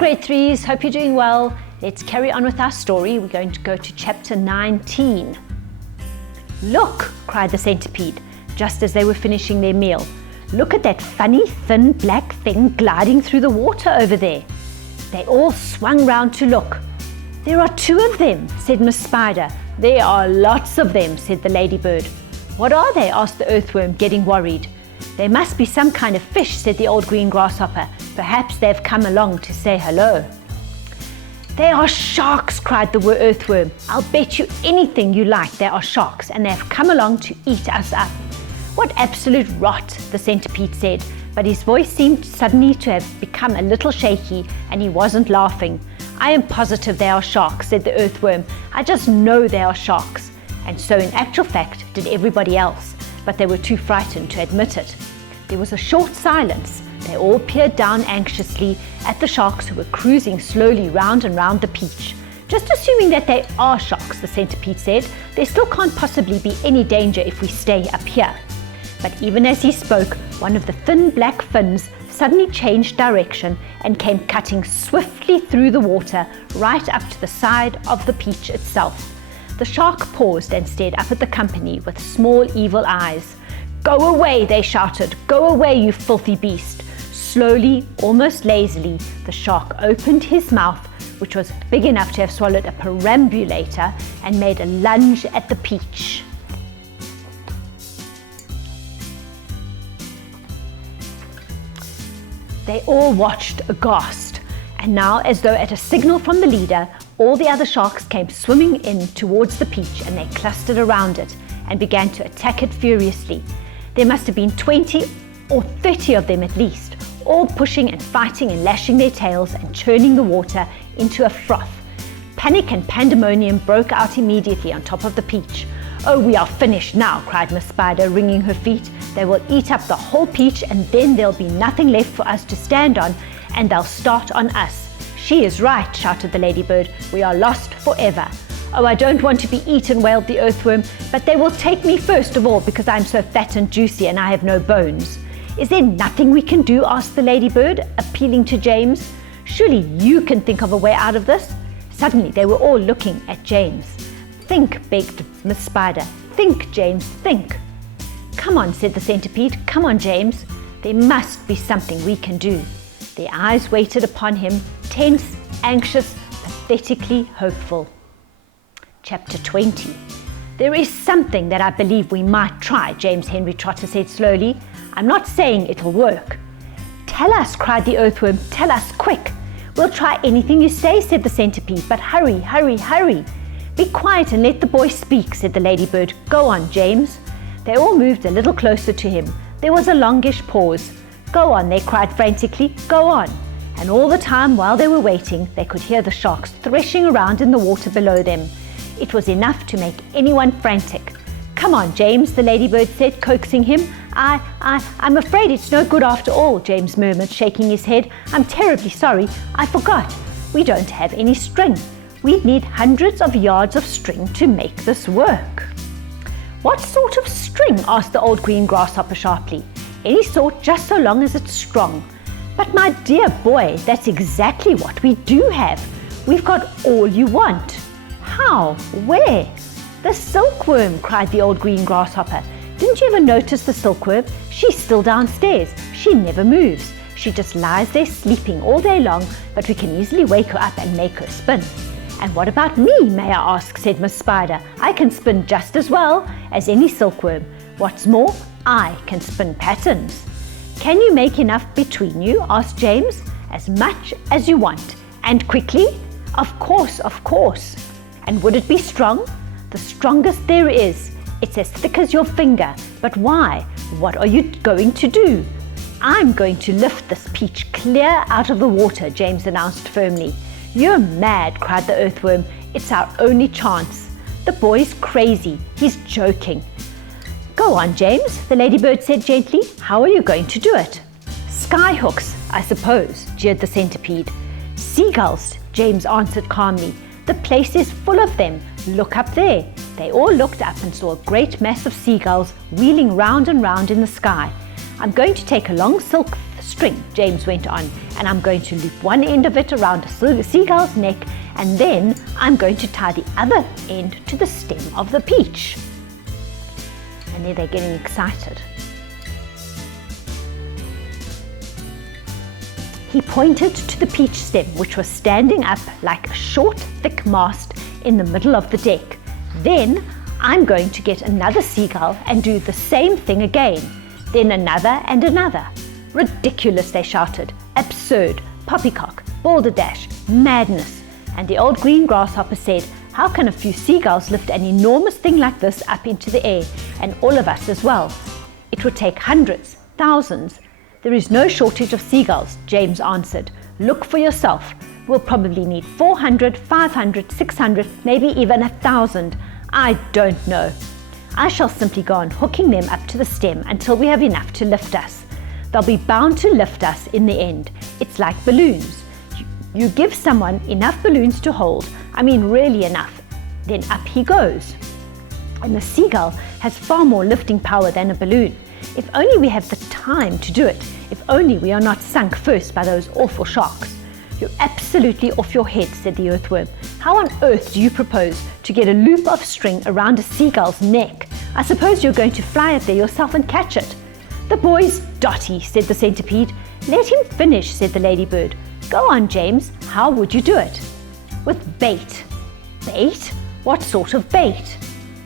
grade 3s, hope you're doing well. Let's carry on with our story. We're going to go to chapter 19. Look, cried the centipede, just as they were finishing their meal. Look at that funny, thin, black thing gliding through the water over there. They all swung round to look. There are 2 of them, said Miss Spider. There are lots of them, said the ladybird. What are they? Asked the earthworm, getting worried. They must be some kind of fish, said the old green grasshopper. Perhaps they've come along to say hello. They are sharks, cried the earthworm. I'll bet you anything you like they are sharks, and they've come along to eat us up. What absolute rot, the centipede said, but his voice seemed suddenly to have become a little shaky, and he wasn't laughing. I am positive they are sharks, said the earthworm. I just know they are sharks. And so in actual fact did everybody else, but they were too frightened to admit it. There was a short silence. They all peered down anxiously at the sharks who were cruising slowly round and round the peach. Just assuming that they are sharks, the centipede said, there still can't possibly be any danger if we stay up here. But even as he spoke, one of the thin black fins suddenly changed direction and came cutting swiftly through the water right up to the side of the peach itself. The shark paused and stared up at the company with small evil eyes. Go away, they shouted. Go away, you filthy beast. Slowly, almost lazily, the shark opened his mouth, which was big enough to have swallowed a perambulator, and made a lunge at the peach. They all watched aghast, and now, as though at a signal from the leader, all the other sharks came swimming in towards the peach, and they clustered around it and began to attack it furiously. There must have been 20 or 30 of them at least, all pushing and fighting and lashing their tails and churning the water into a froth. Panic and pandemonium broke out immediately on top of the peach. Oh, we are finished now, cried Miss Spider, wringing her feet. They will eat up the whole peach, and then there'll be nothing left for us to stand on, and they'll start on us. She is right, shouted the ladybird. We are lost forever. Oh, I don't want to be eaten, wailed the earthworm, but they will take me first of all because I'm so fat and juicy and I have no bones. Is there nothing we can do? Asked the ladybird, appealing to James. Surely you can think of a way out of this. Suddenly they were all looking at James. Think, begged Miss Spider. Think, James, think. Come on, said the centipede. Come on, James. There must be something we can do. Their eyes waited upon him, tense, anxious, pathetically hopeful. Chapter 20. There is something that I believe we might try, James Henry Trotter said slowly. I'm not saying it'll work. Tell us, cried the earthworm. Tell us, quick. We'll try anything you say, said the centipede, but hurry, hurry, hurry. Be quiet and let the boy speak, said the ladybird. Go on, James. They all moved a little closer to him. There was a longish pause. Go on, they cried frantically. Go on. And all the time while they were waiting, they could hear the sharks threshing around in the water below them. It was enough to make anyone frantic. Come on, James, the ladybird said, coaxing him. I'm afraid it's no good after all, James murmured, shaking his head. I'm terribly sorry. I forgot. We don't have any string. We'd need hundreds of yards of string to make this work. What sort of string? Asked the old green grasshopper sharply. Any sort, just so long as it's strong. But my dear boy, that's exactly what we do have. We've got all you want. How? Where? The silkworm, cried the old green grasshopper. Didn't you ever notice the silkworm? She's still downstairs. She never moves. She just lies there sleeping all day long, but we can easily wake her up and make her spin. And what about me, may I ask, said Miss Spider. I can spin just as well as any silkworm. What's more, I can spin patterns. Can you make enough between you? Asked James. As much as you want. And quickly? Of course, of course. And would it be strong? The strongest there is. It's as thick as your finger. But why? What are you going to do? I'm going to lift this peach clear out of the water, James announced firmly. You're mad, cried the earthworm. It's our only chance. The boy's crazy. He's joking. Go on, James, the ladybird said gently. How are you going to do it? Skyhooks, I suppose, jeered the centipede. Seagulls, James answered calmly. The place is full of them. Look up there. They all looked up and saw a great mass of seagulls wheeling round and round in the sky. I'm going to take a long silk string, James went on, and I'm going to loop one end of it around a seagull's neck, and then I'm going to tie the other end to the stem of the peach. And there they're getting excited. He pointed to the peach stem, which was standing up like a short, thick mast in the middle of the deck. Then I'm going to get another seagull and do the same thing again. Then another and another. Ridiculous, they shouted. Absurd, poppycock, balderdash, madness. And the old green grasshopper said, how can a few seagulls lift an enormous thing like this up into the air, and all of us as well? It would take hundreds, thousands. There is no shortage of seagulls, James answered. Look for yourself. We'll probably need 400, 500, 600, maybe even 1,000. I don't know. I shall simply go on hooking them up to the stem until we have enough to lift us. They'll be bound to lift us in the end. It's like balloons. You give someone enough balloons to hold, I mean really enough, then up he goes. And the seagull has far more lifting power than a balloon. If only we have the time to do it. If only we are not sunk first by those awful sharks. You're absolutely off your head, said the earthworm. How on earth do you propose to get a loop of string around a seagull's neck? I suppose you're going to fly up there yourself and catch it. The boy's dotty, said the centipede. Let him finish, said the ladybird. Go on, James. How would you do it? With bait. Bait? What sort of bait?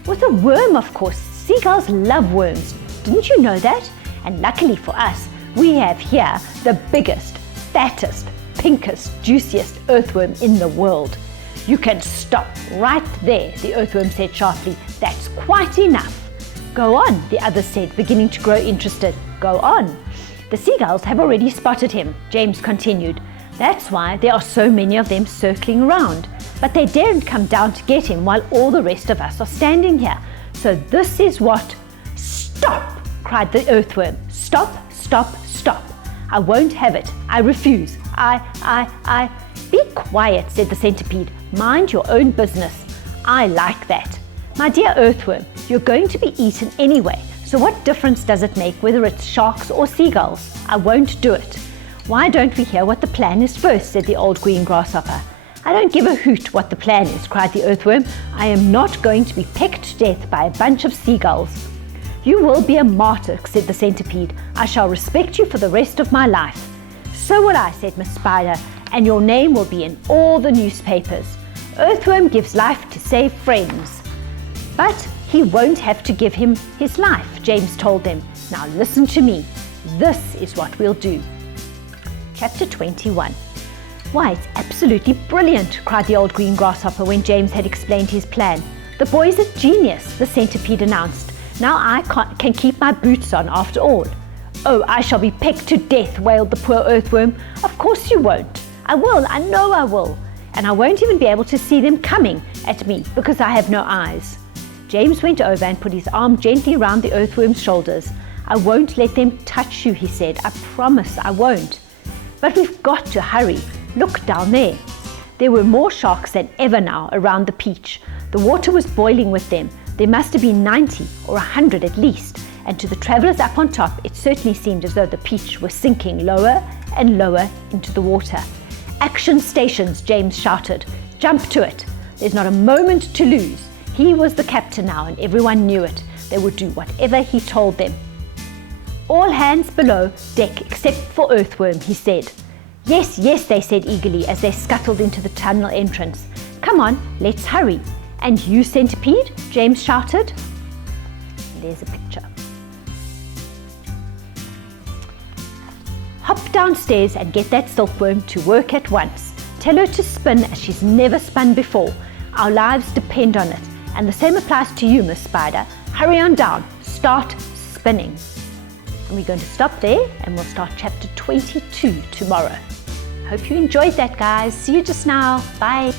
With a worm, of course. Seagulls love worms. Didn't you know that? And luckily for us, we have here the biggest, fattest, pinkest, juiciest earthworm in the world. You can stop right there, the earthworm said sharply. That's quite enough. Go on, the others said, beginning to grow interested. Go on. The seagulls have already spotted him, James continued. That's why there are so many of them circling around. But they daren't come down to get him while all the rest of us are standing here. So this is what... Stop! Cried the earthworm. Stop, stop, stop. I won't have it. I refuse. I... Be quiet, said the centipede. Mind your own business. I like that. My dear earthworm, you're going to be eaten anyway, so what difference does it make whether it's sharks or seagulls? I won't do it. Why don't we hear what the plan is first, said the old green grasshopper. I don't give a hoot what the plan is, cried the earthworm. I am not going to be pecked to death by a bunch of seagulls. You will be a martyr, said the centipede. I shall respect you for the rest of my life. So will I, said Miss Spider, and your name will be in all the newspapers. Earthworm gives life to save friends. But he won't have to give him his life, James told them. Now listen to me. This is what we'll do. Chapter 21. Why, it's absolutely brilliant, cried the old green grasshopper when James had explained his plan. The boy's a genius, the centipede announced. Now I can keep my boots on after all. Oh, I shall be pecked to death, wailed the poor earthworm. Of course you won't. I will, I know I will. And I won't even be able to see them coming at me because I have no eyes. James went over and put his arm gently round the earthworm's shoulders. I won't let them touch you, he said. I promise I won't. But we've got to hurry. Look down there. There were more sharks than ever now around the peach. The water was boiling with them. There must have been 90 or 100 at least. And to the travellers up on top, it certainly seemed as though the peach was sinking lower and lower into the water. Action stations, James shouted. Jump to it. There's not a moment to lose. He was the captain now, and everyone knew it. They would do whatever he told them. All hands below deck except for Earthworm, he said. Yes, yes, they said eagerly as they scuttled into the tunnel entrance. Come on, let's hurry. And you, Centipede? James shouted. There's a picture. Hop downstairs and get that silkworm to work at once. Tell her to spin as she's never spun before. Our lives depend on it. And the same applies to you, Miss Spider. Hurry on down. Start spinning. And we're going to stop there and we'll start chapter 22 tomorrow. Hope you enjoyed that, guys. See you just now. Bye.